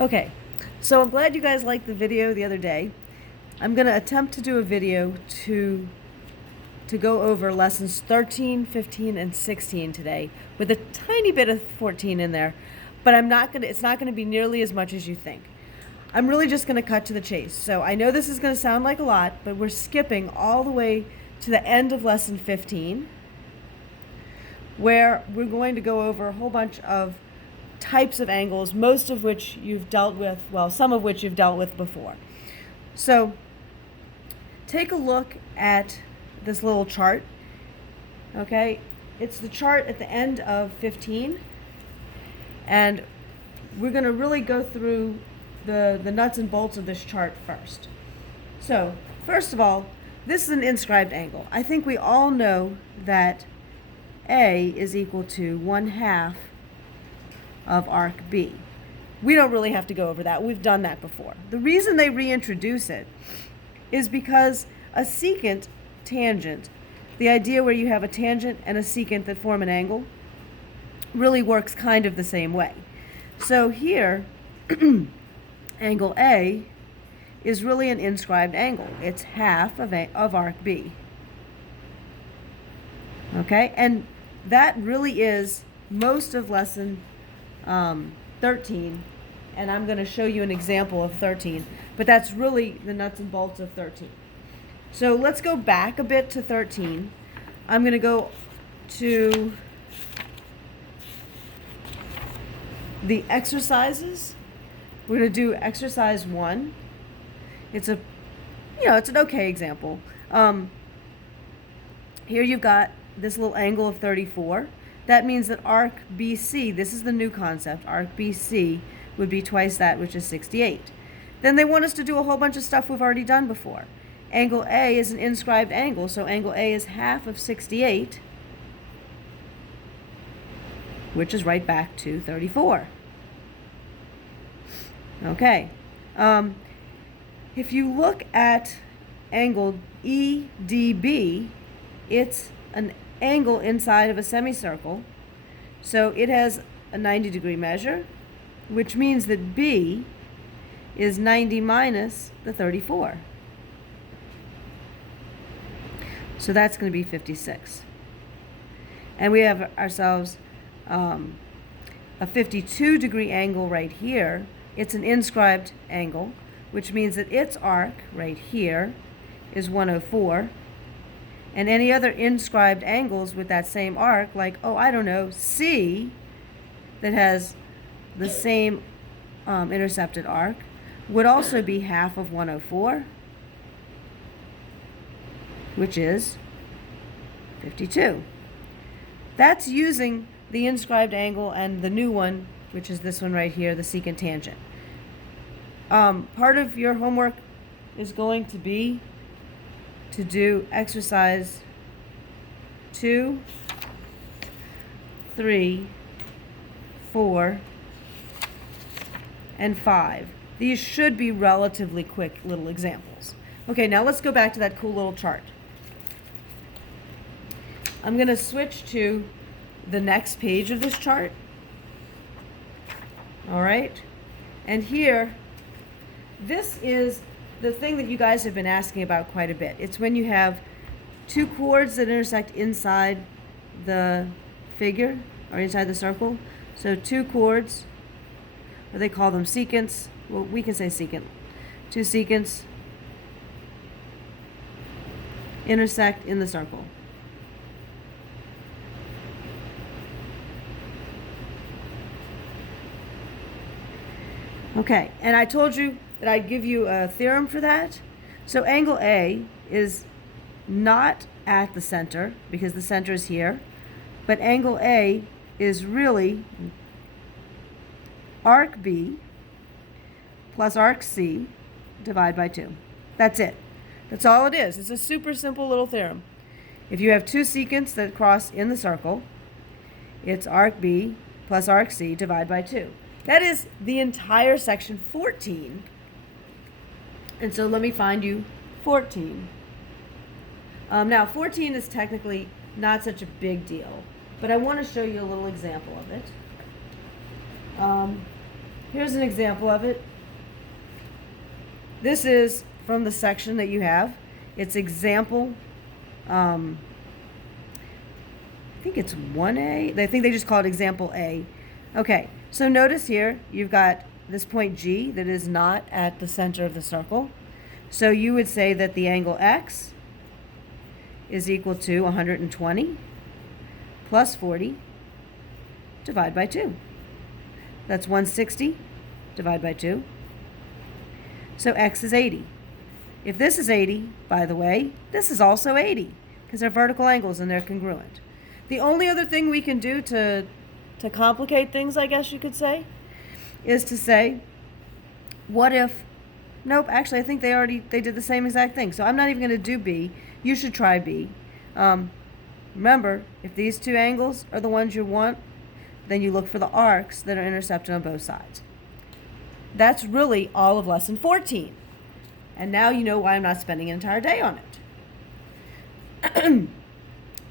Okay, so I'm glad you guys liked the video the other day. I'm going to attempt to do a video to go over lessons 13, 15, and 16 today with a tiny bit of 14 in there, but it's not going to be nearly as much as you think. I'm really just going to cut to the chase. So I know this is going to sound like a lot, but we're skipping all the way to the end of lesson 15, where we're going to go over a whole bunch of types of angles, most of which you've dealt with, well, some of which you've dealt with before. So take a look at this little chart, okay? It's the chart at the end of 15, and we're going to really go through the nuts and bolts of this chart first. So, first of all, this is an inscribed angle. I think we all know that A is equal to 1/2 of arc B. We don't really have to go over that. We've done that before. The reason they reintroduce it is because a secant tangent, the idea where you have a tangent and a secant that form an angle, really works kind of the same way. So here, angle A is really an inscribed angle. It's half of arc B. Okay, and that really is most of lesson 13, and I'm going to show you an example of 13, but that's really the nuts and bolts of 13. So let's go back a bit to 13. I'm going to go to the exercises. We're going to do exercise 1. It's an okay example. Here you've got this little angle of 34. That means that arc BC, this is the new concept, arc BC would be twice that, which is 68. Then they want us to do a whole bunch of stuff we've already done before. Angle A is an inscribed angle, so angle A is half of 68, which is right back to 34. Okay. If you look at angle EDB, it's an angle inside of a semicircle, so it has a 90-degree measure, which means that B is 90 minus the 34. So that's going to be 56. And we have ourselves a 52-degree angle right here. It's an inscribed angle, which means that its arc right here is 104. And any other inscribed angles with that same arc, like, C, that has the same intercepted arc, would also be half of 104, which is 52. That's using the inscribed angle and the new one, which is this one right here, the secant tangent. Part of your homework is going to be to do exercise 2, 3, 4, and 5. These should be relatively quick little examples. Okay, now let's go back to that cool little chart. I'm going to switch to the next page of this chart. All right, and here, this is the thing that you guys have been asking about quite a bit. It's when you have two chords that intersect inside the figure or inside the circle. So two chords, or they call them secants. Well, we can say secant. Two secants intersect in the circle. Okay, and I told you that I'd give you a theorem for that. So angle A is not at the center, because the center is here, but angle A is really arc B plus arc C divided by 2. That's it. That's all it is. It's a super simple little theorem. If you have two secants that cross in the circle, it's arc B plus arc C divided by 2. That is the entire section 14. And so let me find you 14. Now 14 is technically not such a big deal, but I want to show you a little example of it. Here's an example of it. This is from the section that you have. It's example, I think it's 1A. I think they just call it example A. Okay, so notice here, you've got this point G that is not at the center of the circle. So you would say that the angle X is equal to 120 plus 40 divided by 2. That's 160 divided by 2. So X is 80. If this is 80, by the way, this is also 80 because they're vertical angles and they're congruent. The only other thing we can do to complicate things, I guess you could say, is to say, what if, nope, actually I think they did the same exact thing. So I'm not even going to do B. You should try B. Remember, if these two angles are the ones you want, then you look for the arcs that are intercepted on both sides. That's really all of lesson 14. And now you know why I'm not spending an entire day on it.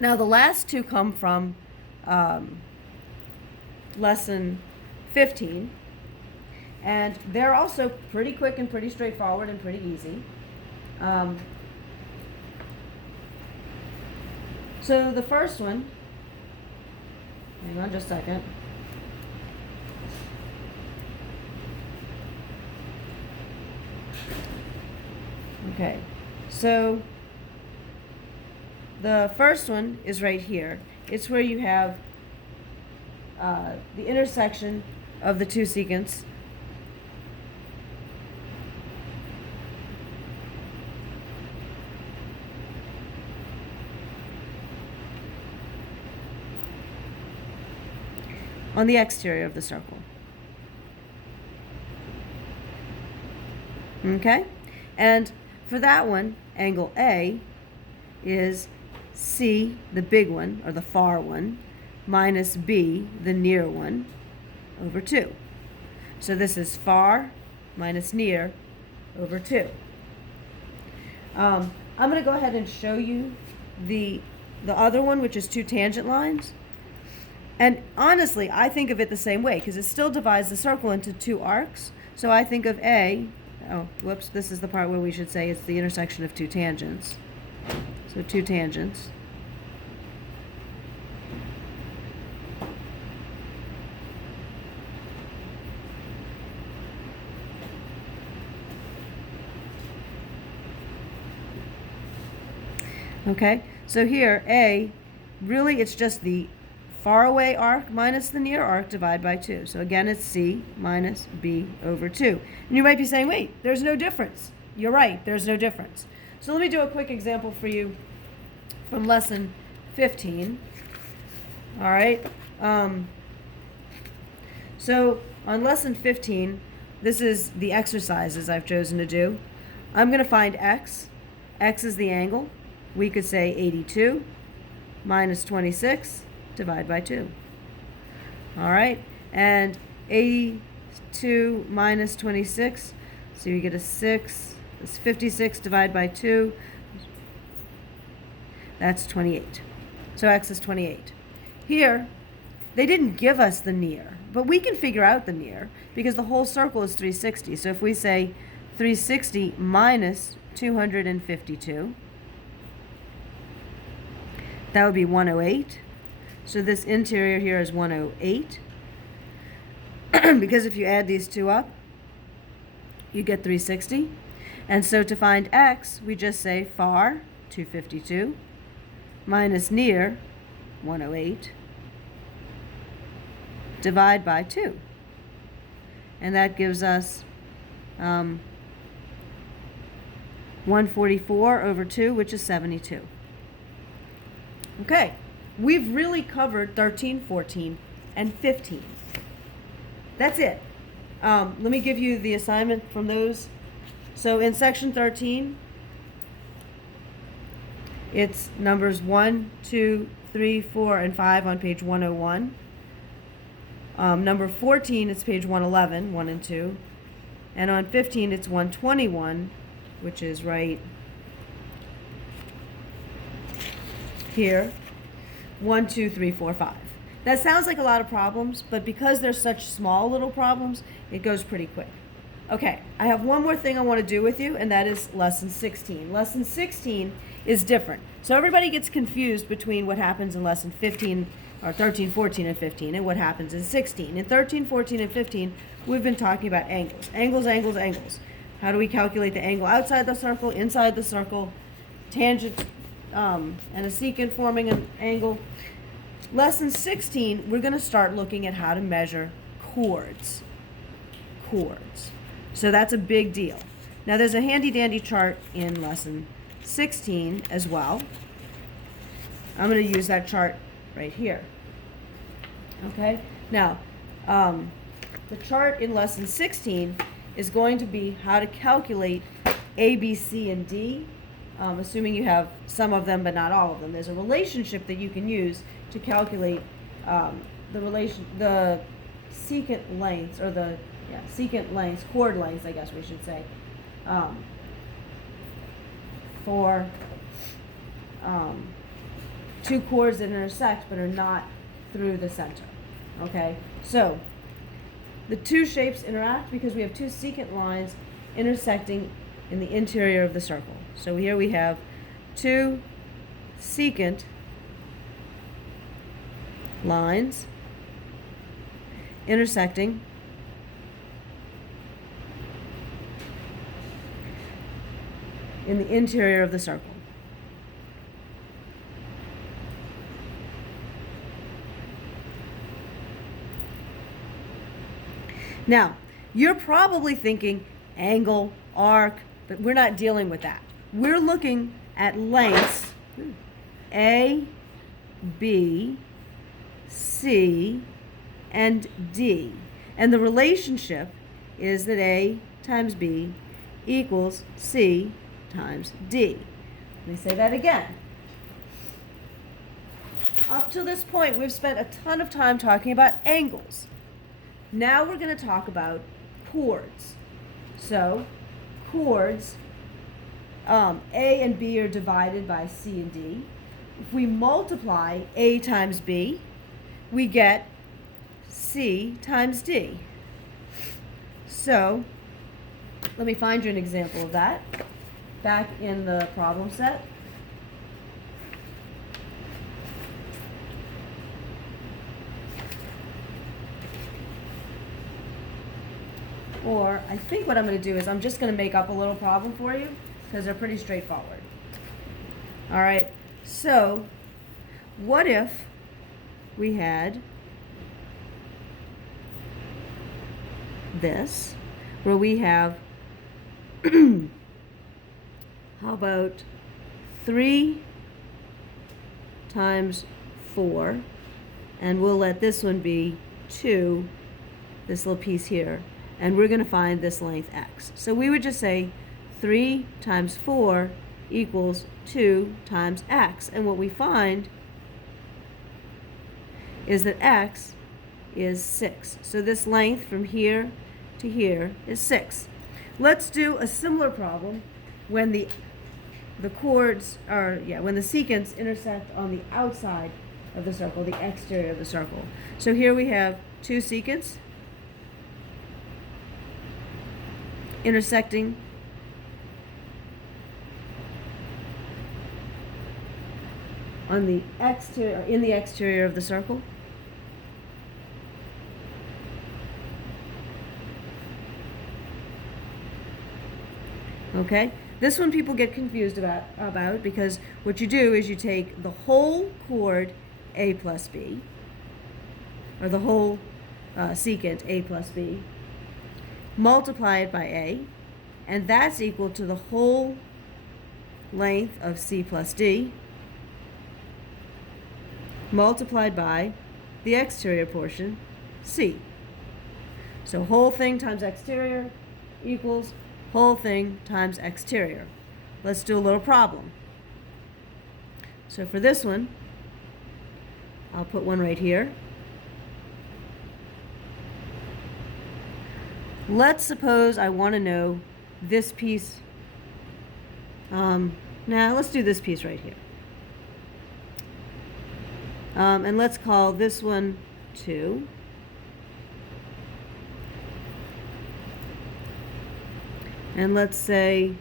Now the last two come from lesson 15. And they're also pretty quick and pretty straightforward and pretty easy. So the first one, hang on just a second. Okay, so the first one is right here. It's where you have the intersection of the two secants. On the exterior of the circle. Okay? And for that one, angle A is C, the big one, or the far one, minus B, the near one, over 2. So this is far minus near over 2. I'm going to go ahead and show you the other one, which is two tangent lines. And honestly, I think of it the same way because it still divides the circle into two arcs. So I think of A, oh, whoops, this is the part where we should say it's the intersection of two tangents. So two tangents. Okay, so here, A, really it's just the far away arc minus the near arc divided by 2. So again, it's C minus B over 2. And you might be saying, wait, there's no difference. You're right, there's no difference. So let me do a quick example for you from lesson 15. All right. So on lesson 15, this is the exercises I've chosen to do. I'm going to find X. X is the angle. We could say 82 minus 26 divided by 2. All right, and 82 minus 26, so you get a 6. It's 56 divided by 2. That's 28. So X is 28. Here, they didn't give us the near, but we can figure out the near because the whole circle is 360. So if we say 360 minus 252, that would be 108. So this interior here is 108. Because if you add these two up, you get 360. And so to find X, we just say far, 252, minus near, 108, divide by 2. And that gives us 144 over 2, which is 72. Okay, we've really covered 13, 14, and 15. That's it. Let me give you the assignment from those. So in section 13, it's numbers 1, 2, 3, 4, and 5 on page 101. Number 14, it's page 111, 1 and 2. And on 15, it's 121, which is right here. 1, 2, 3, 4, 5. That sounds like a lot of problems, but because they're such small little problems, it goes pretty quick. Okay, I have one more thing I want to do with you, and that is lesson 16. Lesson 16 is different. So everybody gets confused between what happens in lesson 15, or 13, 14, and 15, and what happens in 16. In 13, 14, and 15, we've been talking about angles. Angles, angles, angles. How do we calculate the angle outside the circle, inside the circle, tangent, and a secant forming an angle. Lesson 16, we're going to start looking at how to measure chords. Chords. So that's a big deal. Now there's a handy dandy chart in lesson 16 as well. I'm going to use that chart right here. Okay? Now, the chart in lesson 16 is going to be how to calculate A, B, C, and D, assuming you have some of them but not all of them. There's a relationship that you can use to calculate the secant lengths, or the secant lengths, chord lengths, I guess we should say, for two chords that intersect but are not through the center. Okay, so the two shapes interact because we have two secant lines intersecting in the interior of the circle. So here we have two secant lines intersecting in the interior of the circle. Now, you're probably thinking angle, arc, but we're not dealing with that. We're looking at lengths A, B, C, and D. And the relationship is that A times B equals C times D. Let me say that again. Up to this point, we've spent a ton of time talking about angles. Now we're going to talk about chords. So, chords, A and B are divided by C and D. If we multiply A times B, we get C times D. So, let me find you an example of that back in the problem set. Or I think what I'm going to do is I'm just going to make up a little problem for you because they're pretty straightforward. All right, so what if we had this, where we have, how about 3 times 4, and we'll let this one be 2, this little piece here, and we're going to find this length x. So we would just say 3 times 4 equals 2 times x, and what we find is that x is 6. So this length from here to here is 6. Let's do a similar problem when the chords are, when the secants intersect on the outside of the circle, the exterior of the circle. So here we have two secants intersecting on the exterior, in the exterior of the circle. Okay, this one people get confused about because what you do is you take the whole chord A plus B, or the whole secant A plus B, multiply it by A, and that's equal to the whole length of C plus D multiplied by the exterior portion, C. So whole thing times exterior equals whole thing times exterior. Let's do a little problem. So for this one, I'll put one right here. Let's suppose I want to know this piece. Now let's do this piece right here. And let's call this one 2. And let's say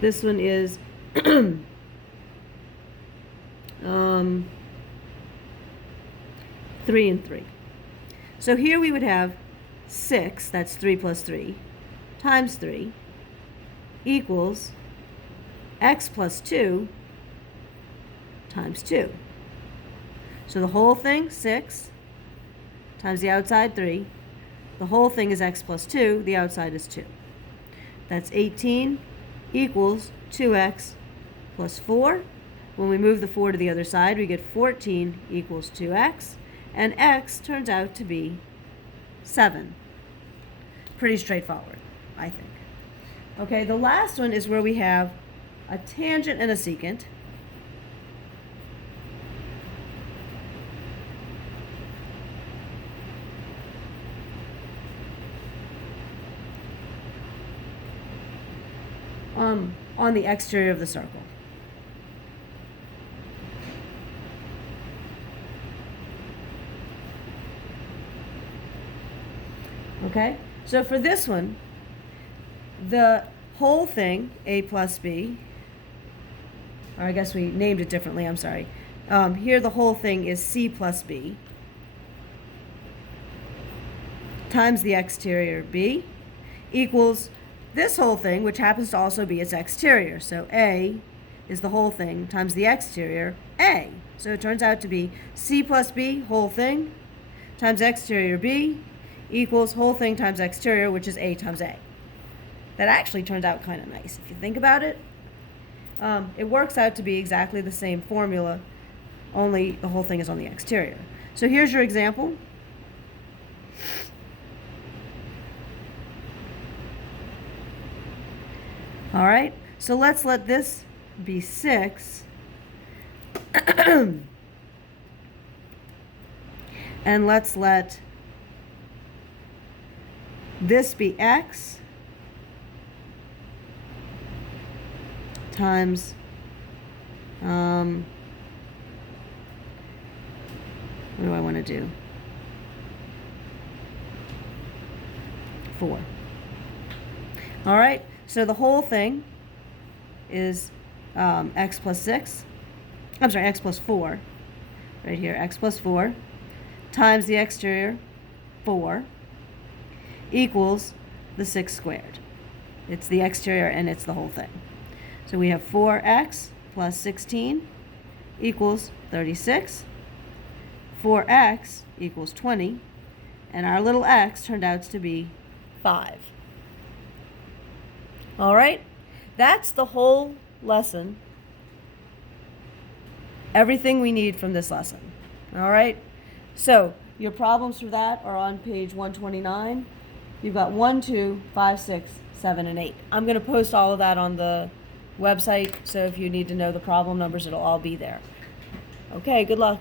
this one is 3 and 3. So here we would have 6, that's 3 plus 3, times 3 equals x plus 2 times 2. So the whole thing, 6, times the outside 3. The whole thing is x plus 2, the outside is 2. That's 18 equals 2x plus 4. When we move the 4 to the other side, we get 14 equals 2x, and x turns out to be 7. Pretty straightforward, I think. Okay, the last one is where we have a tangent and a secant. On the exterior of the circle. Okay, so for this one, the whole thing, a plus b, or I guess we named it differently, I'm sorry. Here the whole thing is c plus b times the exterior b equals this whole thing, which happens to also be its exterior. So a is the whole thing times the exterior, a. So it turns out to be c plus b, whole thing, times exterior b equals whole thing times exterior, which is a times a. That actually turns out kind of nice if you think about it. It works out to be exactly the same formula, only the whole thing is on the exterior. So here's your example. All right, so let's let this be 6. And let's let this be x times what do I want to do? 4. All right, so the whole thing is x plus 6. I'm sorry, x plus 4. Right here, x plus 4 times the exterior, 4, equals the 6 squared. It's the exterior and it's the whole thing. So we have 4x plus 16 equals 36. 4x equals 20. And our little x turned out to be 5. All right? That's the whole lesson. Everything we need from this lesson. All right? So your problems for that are on page 129. You've got 1, 2, 5, 6, 7, and 8. I'm going to post all of that on the website, so if you need to know the problem numbers, it'll all be there. Okay, good luck.